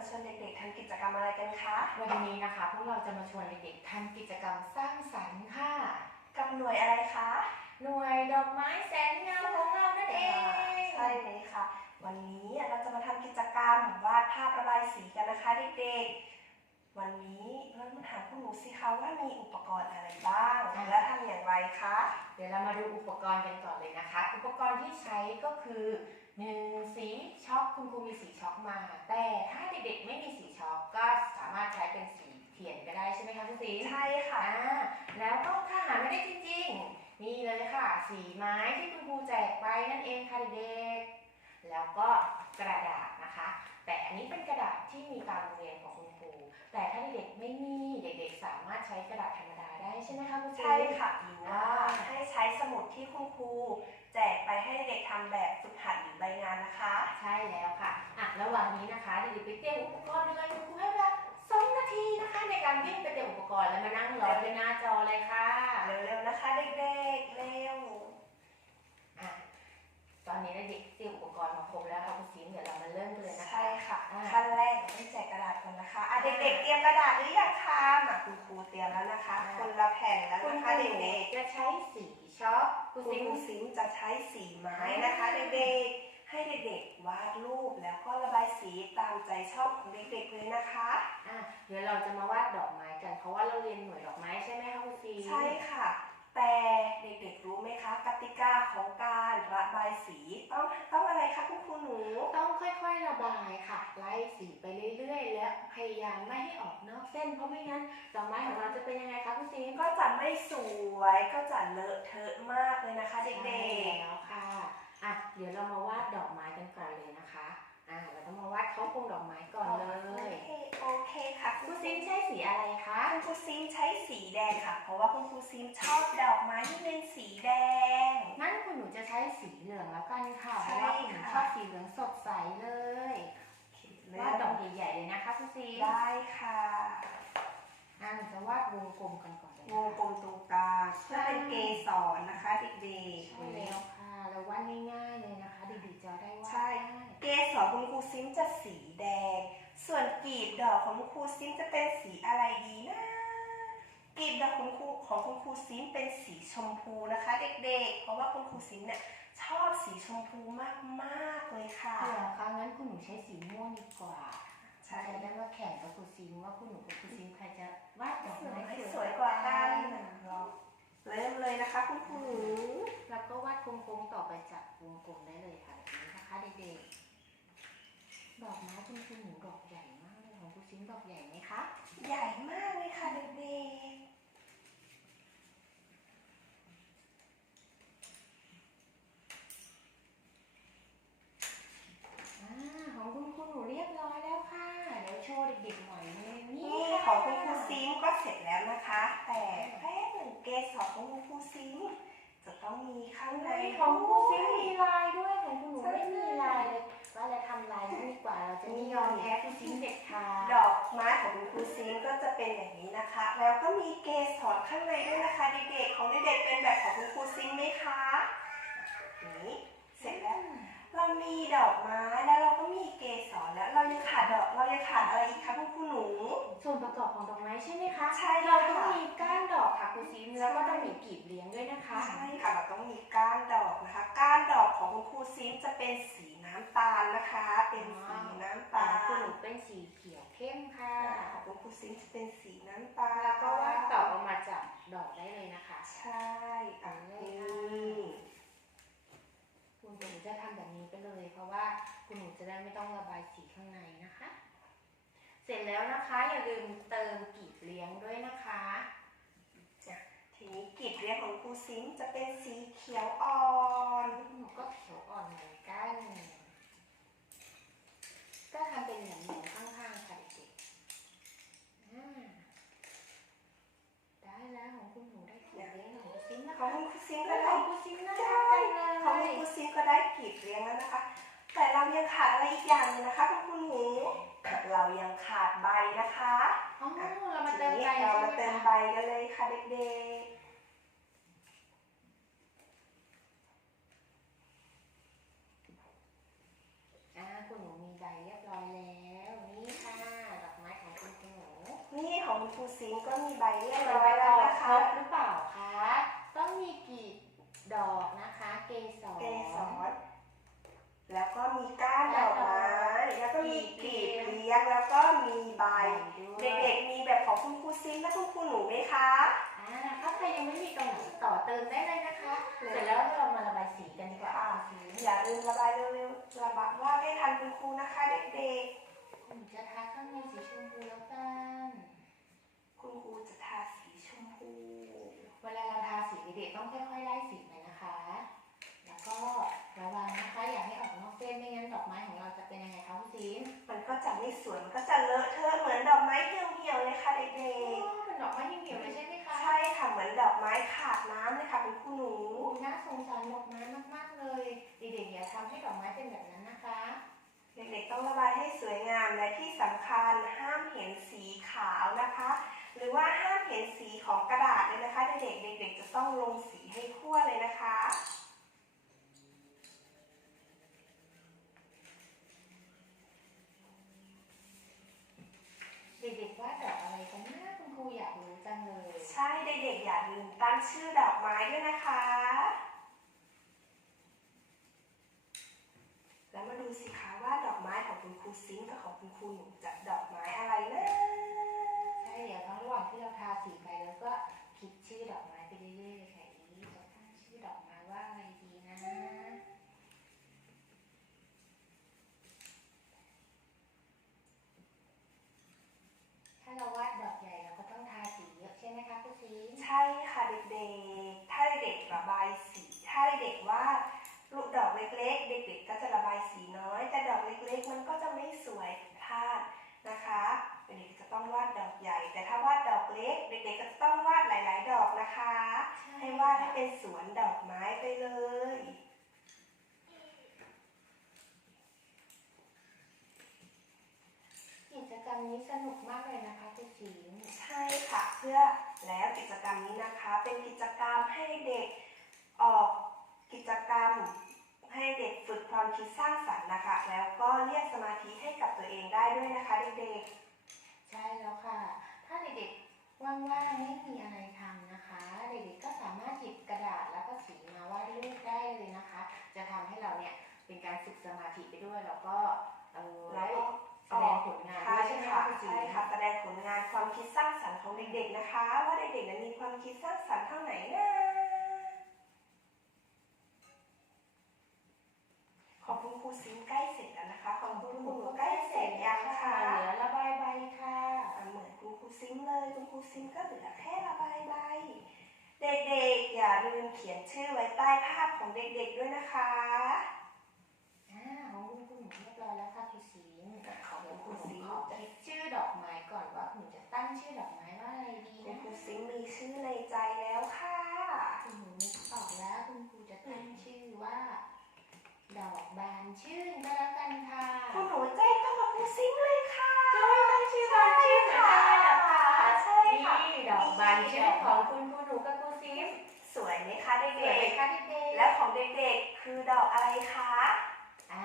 มาชวนเด็กๆทำกิจกรรมอะไรกันคะ วันนี้นะคะพวกเราจะมาชวนเด็กๆทำกิจกรรมสร้างสรรค์ค่ะกับหน่วยอะไรคะ หน่วยดอกไม้แสนงามของเรานั่นเองใช่เลยค่ะ วันนี้เราจะมาทำกิจกรรมวาดภาพระบายสีกันนะคะเด็กๆ วันนี้เรามาถามคุณหนูสิคะว่ามีอุปกรณ์อะไรบ้าง และทำอย่างไรคะ เดี๋ยวเรามาดูอุปกรณ์กันก่อนเลยนะคะ อุปกรณ์ที่ใช้ก็คือ หนึ่งสีช็อกคุณครูมีสีช็อกมา แต่ถ้าเด็กๆไม่มีสีช็อกก็สามารถใช้เป็นสีเทียนก็ได้ใช่ไหมคะคุณสีใช่ค่ะอ่าแล้วก็ถ้าหาไม่ได้จริงๆนี่เลยค่ะ สีไม้ที่คุณครูแจกไปนั่นเองค่ะเด็กๆแล้วก็กระดาษนะคะแต่อันนี้เป็นกระดาษที่มีการโรงเรียนของคุณครูแต่ถ้าเด็กๆไม่มีเด็กๆ สามารถใช้กระดาษธรรมดาได้ใช่ไหมคะคุณครูใช่ค่ะหรือว่าให้ใช้สมุดที่คุณครูแจกไปให้เด็กๆทำแบบฝึกหัดหรือใบงานนะคะ ใช่แล้วค่ะอะระหว่างนี้นะคะเด็กๆไปเตรียมอุปกรณ์เลยคุณครูให้เวลาสองนาทีนะคะ ในการวิ่งไปเตรียมอุปกรณ์แล้วมานั่งรอที่หน้าจอเลยค่ะเร็วๆนะคะเด็กๆเร็ว เด็กๆเตรียมกระดาษหรือยังคะมาคุณครูเตรียมแล้วนะคะ คนละแผ่นแล้วคุณนะคคะรูเด็กจะใช้สีช็อกคุๆณคุณซิมครูซิมจะใช้สีไม้นะคะเด็กๆ ให้เด็กๆวาดรูปแล้วก็ระบายสีตามใจชอบของเด็กๆเลยนะคะ อะเดี๋ยวเราจะมาวาดดอกไม้กัน เพราะว่าเราเรียนหน่วยดอกไม้ใช่ไหมคะคุณซิมใช่ค่ะ แต่เด็กๆรู้ไหมคะ กติกาของการระบายสีต้องต้องอะไรคะคุณครูหนูต้องค่อยๆระบายค่ะ ไล่สีไปเรื่อยๆ และพยายามไม่ให้ออกนอกเส้น เพราะไม่งั้นดอกไม้ของเราจะเป็นยังไงคะคุณซิมก็จะไม่สวยก็จะเลอะเทอะมากเลยนะคะ เด็ใช่กแล้วค่ะอะเดี๋ยวเรามาวาดดอกไม้กันก่อนเลยนะคะ อะเราต้องมาวาดเขาโครงดอกไม้ๆก่อนเลโอยเคโอเคค่ะคุณซิมใช้สีอะไรคะคุณครูซิมใช้สีแดงค่ะ เพราะว่าคุณครูซิมชอบดอกไม้ที่เป็นสีแดงงั้นคุณหนูจะใช้สีเหลืองแล้วกันค่ะเพใช่ราะว่าคุณหนูค่ะ ชอบสีเหลืองสดใสเลยเริ่วาดดอกมใหญ่ๆเลยนะคะคุณซีได้ค่ะ อ่าหนูจะวาดวงกลมกันก่อนเลยวงกลมตรงกลางเพื่อเป็นเกสรนะคะเด็กใช่แล้วค่ะเราวาดง่ายๆเลยนะคะเด็กๆจะได้วาด ใช่ ๆเกสรคุณครูซิมจะสีแดง ส่วนกลีบดอกของคุณครูซิมจะเป็นสีอะไรดีนะ กลีบดอกของครูของคุณครูซิมเป็นสีชมพูนะคะ เด็กๆ เพราะว่าคุณครูซิมเนี่ยชอบสีชมพูมากๆเลยค่ะเหรอคะงั้นคุณหนูใช้สีม่วงดีกว่าใช่จะได้ว่าแข่งกับคุณซิมว่าคุณหนูกับคุณซิมใครจะวาดดอกสวไม้ยสวยกว่ากันเริ่มเลยนะคะคุณครูแล้วก็วาดโค้งๆต่อไปจากวงกลมได้เลยค่ะแบบนี้นะคะเด็กๆดอกไม้คุณคุณหนูดอกใหญ่มากเลยขอ งคุณซิมดอกใหญ่ไหมคะ ใหญ่มากเลยค่ะเด็กอ่าของคุณคุณหนูเรียบร้อยแล้วค่ะ เดี๋ยวโชว์เด็กๆหน่อยนึงๆนี่นี่ค่ะของคุณครูซิมก็เสร็จแล้วนะคะ แต่แป๊บหนึ่งเกสรของคุณครูซิมจะต้องมีข้างในในของคุณซิมมีลายด้วย ของคุณหนูไม่มีลายเลย ว่าจะทำลายนี้ดีกว่าเราจะไม่ยอมแพ้คุณซิมเด็ดขาดดอกไม้ของคุณครูซิมก็จะเป็นอย่างนี้นะคะ แล้วก็มีเกสรข้างในด้วยนะคะเด็กๆของเด็กๆเป็นแบบของคุณครูซิมไหมคะนี่เสร็จแล้ว เรามีดอกไม้แล้วเราก็มีเกสรแล้ว เรายังขาดดอกเรายังขาดอะไรอีกคะคุณครูหนู ส่วนประกอบของดอกไม้ใช่ไหมคะใช่เราค่ะต้องมีก้านดอกค่ะคุณซิมแล้วก็ต้องมีกลีบเลี้ยงด้วยนะคะ ใช่ค่ะเราต้องมีก้านดอกนะคะ ก้านด อกของคุณครูซิมจะเป็นสีน้ำตาลนะคะ เป็นสีน้ำตาตาคุณลหนูเป็นสีเขียวเข้มค่ะของคุณครูซิมจะเป็นสีน้ำตาลแล้วก็วาดต่อออกมาจากดอกได้เลยนะคะ ใช่อันนี้คุณหนูจะทำแบบนี้ไปเลย เพราะว่าคุณหนูจะได้ไม่ต้องระบายสีข้างในนะคะ เสร็จแล้วนะคะอย่าลืมเติมกลีบเลี้ยงด้วยนะคะ ทีนี้กลีบเลี้ยงของครูซิมจะเป็นสีเขียวอ่อนหนูก็เขียวอ่อนเหมือนกัน ก็ทำเป็นเหมือนเหมือนข้างๆค่ะเด็กๆอ่าได้แล้วของคุณหนูได้กลีบเลี้ยงของคุณซิมนะของคะคุณครูซิมแล้ก็วขได้องคุณซิมน่ารักจังเลของคุณยครูซิมก็ได้กลีบเลี้ยงแล้วนะคะ แต่เรายังขาดอะไรอีกอย่างหนึงนะคะคุณครูหนู เรายังขาดใบนะคะอ๋เรามาเติมใบทีนี้เรามาเติมใบกันเลยค่ะเด็กๆคุณหนูมีใบเรียบร้อยแล้วนี่ค่ะดอกไม้ของคุณหนูนี่ของคุณครูซิงก็มีใบเรียบร้อยแล้ว ต่อเติมได้เลยนะคะ เสร็จแล้วเรามาระบายสีกันดีกว่าสีอย่าลืมระบายเร็วๆระบายว่าดให้ทันคุณครูนะคะเด็กผมจะทาข้างในสีชมพูแล้วกันๆคุณครูจะทาสีชมพูเวลาเราทาสีเด็กๆต้องค่อยๆไล่สีไปนะคะ แล้วก็ระวังนะคะอย่าให้ออกนอกเส้นไม่งั้นดอกไม้ของเราจะเป็นยังไงคะพี่จีนมันก็จะไม่สวยมันก็จะเลอะเทอะเหมือนดอกไม้เหี่ยวๆเลยค่ะเด็โอ้กเป็นดอกไม้เหี่ยวๆเลยใช่ไหมๆคะ ใช่ค่ะเหมือนดอกไม้ขาดน้ำเลยค่ะคุณครูหนูน่าสงสารดอกไม้มากๆเลยเด็กๆอย่าทำให้ดอกไม้เป็นแบบนั้นนะคะ เด็กๆต้องระบายให้สวยงามและที่สำคัญห้ามเห็นสีขาวนะคะ หรือว่าห้ามเห็นสีของกระดาษเลยนะคะเด็กๆเด็กๆจะต้องลงสีให้ทั่วเลยนะคะ เด็กๆว่าดดอกอะไรกันนะคุณครูอยากรู้จังเลย ใช่เด็กๆ อย่าลืมตั้งชื่อดอกไม้ด้วยนะคะ แล้วมาดูสิคะว่าดอกไม้ของคุณครูซิงกับของคุณครูหนูจะดอกไม้อะไรนะ ใช่เดี๋ยวระหว่างที่เราทาสีไปแล้วก็คิดชื่อดอกไม้ไปเรื่อยๆเลยค่ะอีจะตั้งชื่อดอกไม้ว่าอะไรดีนะ ถ้าเราวาดดอกใหญ่เราก็ต้องทาสีเยอะใช่ไหมคะคุณซีน ใช่ค่ะเด็กๆ ถ้าเด็กๆระบายสี ถ้าเด็กวาดลูกดอก เล็กๆ เด็กๆ ก็จะระบายสีน้อย แต่ดอกเล็กๆ มันก็จะไม่สวยพลาดนะคะเด็กๆจะต้องวาดดอกใหญ่ แต่ถ้าวาดดอกเล็ก เด็กๆ ก็จะต้องวาดหลาย ๆ ดอกนะคะ ให้วาดให้เป็นสวนดอกไม้ไปเลยกิจกรรมนี้สนุกมากเลยนะคะคุณซีนใช่ค่ะเพื่อแล้วกิจกรรมนี้นะคะ เป็นกิจกรรมให้เด็กออกกิจกรรม ให้เด็กฝึกความคิดสร้างสรรค์นะคะ แล้วก็เรียกสมาธิให้กับตัวเองได้ด้วยนะคะเด็กใช่แล้วค่ะ ถ้าเด็กๆว่างๆไม่มีอะไรทำนะคะ เด็กๆก็สามารถหยิบกระดาษแล้วก็สีมาวาดรูปได้เลยนะคะ จะทำให้เราเนี่ยเป็นการฝึกสมาธิไปด้วย แล้วก็เออๆได้แล้วก็แสดงผลงานใช่ด้วยใช่ไหมค่ะคะคุณจีใช่ค่ะแสดงผลงานความคิดสร้างสรรค์ของเด็กๆนะคะ ว่าเด็กๆนั้นมีความคิดสร้างสรรค์เท่าไหนนะ คุณครูซิงใกล้เสร็จแล้วนะคะ ของคุณครูหนูใกล้เสร็จยังคะเหลือระบายใบค่ะอะเหมือนคุณครูซิงเลยคุณครูซิงก็เหลือแค่ระบายใบ เด็กๆ อย่าลืมเขียนชื่อไว้ใต้ภาพของเด็กๆด้วยนะคะอ่าของคุณครูหนูเรียบร้อยแล้วค่ะคุณศิลป์ของเดี๋ยวคุคุณณครูศิลซิงป์ขอคิดชื่อดอกไม้ก่อนว่าคุณจะตั้งชื่อดอกไม้ว่าอะไรดีคุณนะครูซิงมีชื่อในใจแล้วค่ะคุณหนูนึกออกแล้วคุณครูจะตั้งชื่อว่า ดอกบานชื่นก็แล้วกันค่ะคุณหนูแจ้งต้องกับครูซิงเลยค่ะจะไม่ตั้งชื่อบานชื่นเหมือนกันเลยเหรอคะใช่ค่ะนี่ดอกบานชื่นของคุณครูหนูกับครูซิมสวยไหมคะสวยเด็ไหมกคะเด็กๆและของเด็กๆคือดอกอะไรคะๆอ่า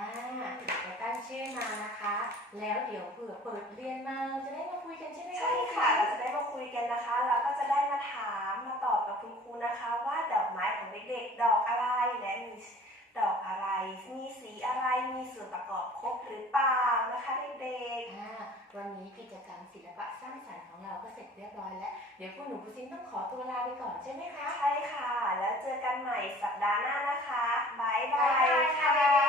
จะตั้งชื่อมานะคะ แล้วเดี๋ยวเผื่อเปิดเรียนมาเราจะได้มาคุยกันใช่ไหมคะใช่ค่ะเราจะได้มาคุยกันนะคะแล้วก็จะได้มาถามมาตอบกับคุณครูนะคะ ว่าดอกไม้ของเด็กๆ ดอกอะไรและมี ดอกอะไร มีสีอะไรมีส่วนประกอบครบหรือเปล่านะคะเด็กๆวันนี้กิจกรรมศิลปะสร้างสรรค์ของเราก็เสร็จเรียบร้อยแล้ว เดี๋ยวคุณหนูคุณซินต้องขอตัวลาไปก่อนใช่ไหมคะใช่ค่ะ แล้วเจอกันใหม่สัปดาห์หน้านะคะ บ๊ายบายค่ะ